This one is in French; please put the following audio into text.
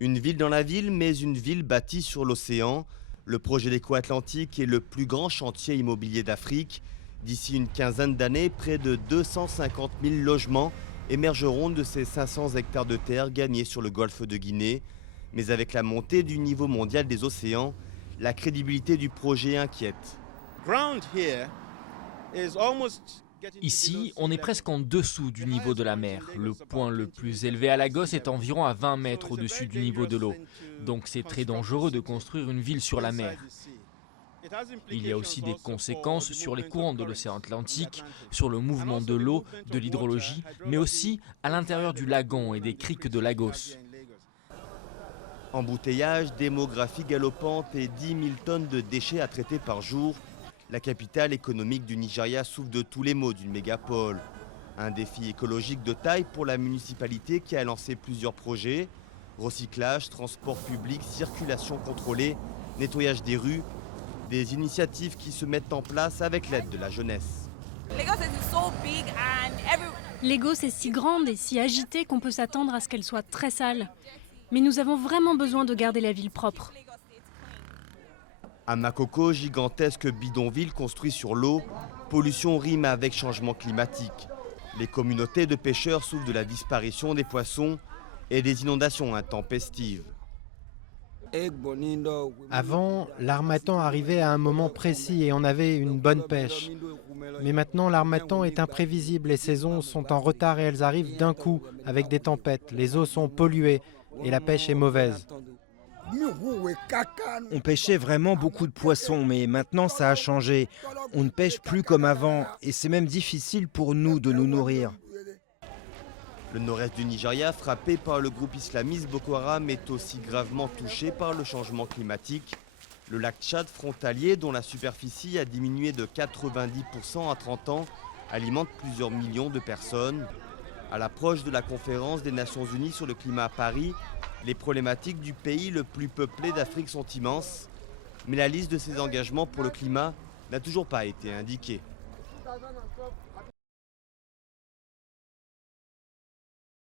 Une ville dans la ville, mais une ville bâtie sur l'océan. Le projet d'Éco-Atlantique est le plus grand chantier immobilier d'Afrique. D'ici une quinzaine d'années, près de 250 000 logements émergeront de ces 500 hectares de terre gagnés sur le golfe de Guinée. Mais avec la montée du niveau mondial des océans, la crédibilité du projet inquiète. Ici, on est presque en dessous du niveau de la mer. Le point le plus élevé à Lagos est environ à 20 mètres au-dessus du niveau de l'eau. Donc c'est très dangereux de construire une ville sur la mer. Il y a aussi des conséquences sur les courants de l'océan Atlantique, sur le mouvement de l'eau, de l'hydrologie, mais aussi à l'intérieur du lagon et des criques de Lagos. Embouteillage, démographie galopante et 10 000 tonnes de déchets à traiter par jour. La capitale économique du Nigeria souffre de tous les maux d'une mégapole. Un défi écologique de taille pour la municipalité qui a lancé plusieurs projets. Recyclage, transport public, circulation contrôlée, nettoyage des rues. Des initiatives qui se mettent en place avec l'aide de la jeunesse. Lagos est si grande et si agitée qu'on peut s'attendre à ce qu'elle soit très sale. Mais nous avons vraiment besoin de garder la ville propre. À Makoko, gigantesque bidonville construit sur l'eau, pollution rime avec changement climatique. Les communautés de pêcheurs souffrent de la disparition des poissons et des inondations intempestives. Avant, l'harmattan arrivait à un moment précis et on avait une bonne pêche. Mais maintenant, l'harmattan est imprévisible, les saisons sont en retard et elles arrivent d'un coup avec des tempêtes. Les eaux sont polluées et la pêche est mauvaise. On pêchait vraiment beaucoup de poissons, mais maintenant ça a changé. On ne pêche plus comme avant et c'est même difficile pour nous de nous nourrir. Le nord-est du Nigeria, frappé par le groupe islamiste Boko Haram, est aussi gravement touché par le changement climatique. Le lac Tchad frontalier, dont la superficie a diminué de 90% à 30 ans, alimente plusieurs millions de personnes. À l'approche de la conférence des Nations Unies sur le climat à Paris, les problématiques du pays le plus peuplé d'Afrique sont immenses, mais la liste de ses engagements pour le climat n'a toujours pas été indiquée.